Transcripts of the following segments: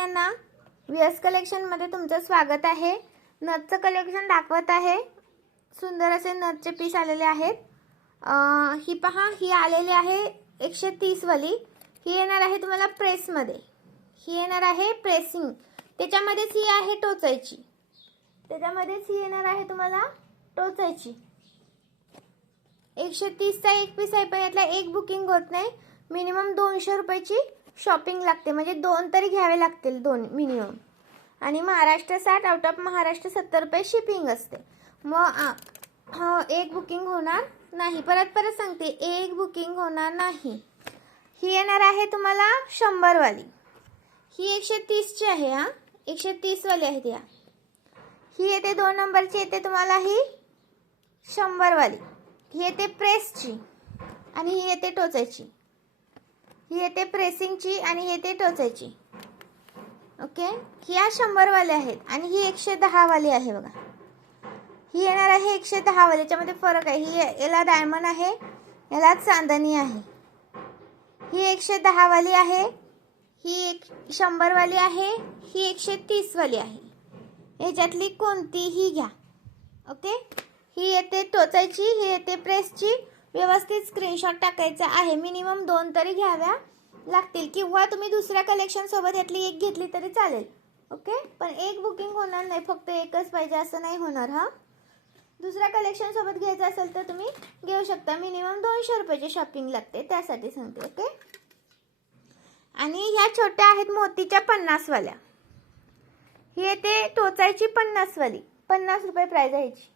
सगळ्यांना व्हीएस कलेक्शनमध्ये तुमचं स्वागत आहे। नथचं कलेक्शन दाखवत आहे। सुंदर असे नथचे पीस आलेले आहेत। ही पहा, ही आलेली आहे 130 वाली। ही येणार आहे तुम्हाला प्रेस मध्ये। ही येणार आहे प्रेसिंग, त्याच्यामध्येच ही आहे टोचायची, त्याच्यामध्येच ही येणार आहे तुम्हाला टोचायची। 130 चा एक पीस आहे, पण यातला एक बुकिंग होत नाही। मिनिमम 200 रुपयाची शॉपिंग लागते, म्हणजे दोन तरी घ्यावे लागतील, दोन मिनिमम। आणि महाराष्ट्र 60, आउट ऑफ महाराष्ट्र 70 रुपये शिपिंग असते। मग एक बुकिंग होणार नाही। परत सांगते, एक बुकिंग होणार नाही। ही येणार आहे तुम्हाला 100 वाली। ही 130 ची आहे, 130 वाली आहे ती। ही येते 2 नंबरची, येते तुम्हाला ही 100 वाली। ही येते प्रेसची आणि ही येते टोचायची। ही येते प्रेसिंगची आणि ही येते टोचायची। ओके, ही 100 वाले आहेत आणि ही 110 वाली आहे बघा। ही येणार आहे 110 वाली, याच्यामध्ये फरक आहे। ही याला डायमंड आहे, याला चांदणी आहे। ही 110 वाली आहे, ही 100 वाली आहे, ही 130 वाली आहे। याच्यातली कोणतीही घ्या। ओके, ही येते टोचायची, ही येते प्रेसची। व्यवस्थित स्क्रीनशॉट टाकायचा आहे। मिनिमम 2 तरी घ्याव्या लागतील, किंवा तुम्ही दुसऱ्या कलेक्शन सोबत यातली एक घेतली तरी चालेल। ओके, पण एक बुकिंग होणार नाही, फक्त एकच पाहिजे असं नाही होणार। दुसऱ्या कलेक्शन सोबत घ्यायचं असेल तर तुम्ही घेऊ शकता। मिनिमम 200 रुपयाची शॉपिंग लागते, त्यासाठी सांगते। ओके, आणि ह्या छोट्या आहेत मोतीच्या 50 वाल्या। ही येते टोचायची 50 वाली, 50 रुपये प्राइस आहे याची।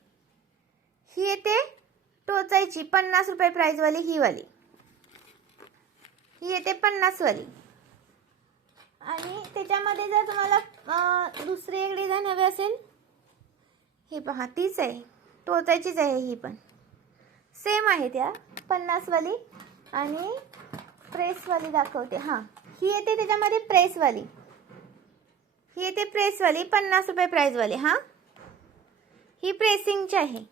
ही येते टोचायची 50 रुपये प्राइस वाली, ही वाली। ही येते 50 वाली। आणि त्याच्यामध्ये जर तुम्हाला दुसरी एक डिझाइन हवी असेल, हे पहा, तीच आहे, टोचायचीच आहे। ही पण सेम आहे, त्या 50 वाली आणि प्रेस वाली दाखवते। ही येते त्याच्यामध्ये प्रेस वाली। ही येते प्रेस वाली 50 रुपये प्राइस वाली। ही प्रेसिंगची आहे।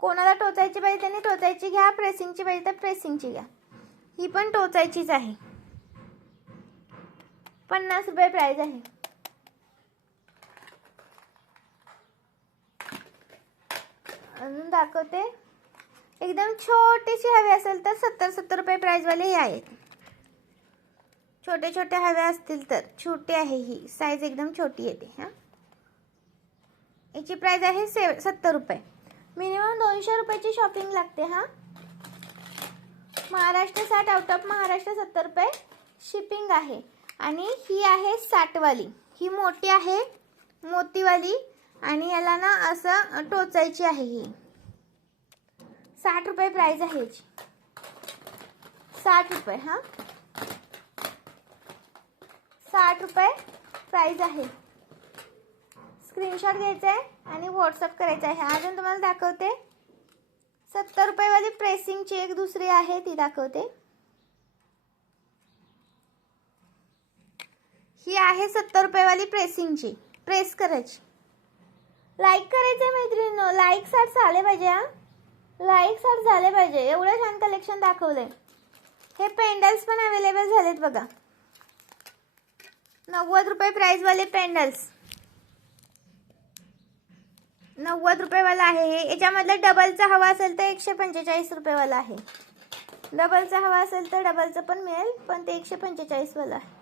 कोणाला टोचायची पाहिजे त्यांनी टोचायची घ्या, प्रेसिंगची पाहिजे तर प्रेसिंगची घ्या। ही पण टोचायचीच आहे, 50 रुपये प्राइस आहे। अजून दाखवते, एकदम छोटीशी हवी असेल तर 70 रुपये प्राइस वाले हे आहेत। छोटे छोटे हवे असतील तर छोटी आहे, ही साईज एकदम छोटी येते। याची प्राइस आहे 70 रुपये। मिनिमम 200 रुपयाची शॉपिंग लागते। महाराष्ट्र 60, आउट ऑफ महाराष्ट्र 70 रुपये शिपिंग आहे। आणि ही आहे 60 वाली। ही मोठी आहे, मोतीवाली, आणि याला ना असं टोचायची आहे। ही 60 रुपये प्राइस आहे याची, 60 रुपये। 60 रुपये प्राइस आहे। स्क्रीनशॉट घ्यायचा आहे आणि व्हॉट्सअप करायचा आहे। अजून तुम्हाला दाखवते 70 रुपये वाली प्रेसिंगची एक दुसरी आहे, ती दाखवते। ही आहे 70 रुपये वाली प्रेसिंगची, प्रेस करायची। लाईक करायचंय मैत्रिणींनो, लाईक 60 झाले पाहिजे। लाईक 60 झाले पाहिजे। एवढं छान कलेक्शन दाखवलंय। हे पेंडल्स पण अवेलेबल झालेत बघा, 90 रुपये प्राइस वाले पेंडल्स, 90 रुपये वाला आहे हे। याच्यामधलं डबलचा हवा असेल तर 145 रुपये वाला आहे। डबलचा हवा असेल तर डबलचं पण मिळेल, पण ते 145 वाला आहे।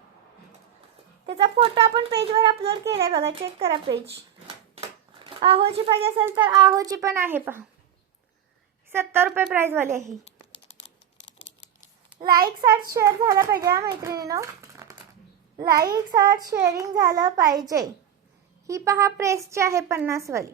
त्याचा फोटो आपण पेजवर अपलोड केलाय बघा, चेक करा पेज। आहोची पाहिजे असेल तर आहोची पण आहे पहा, 70 रुपये प्राइस वाली आहे। लाईक 60 शेअर झाला पाहिजे मैत्रिणींनो, लाईक 60 शेअरिंग झालं पाहिजे। ही पहा प्रेसची आहे 50 वाली।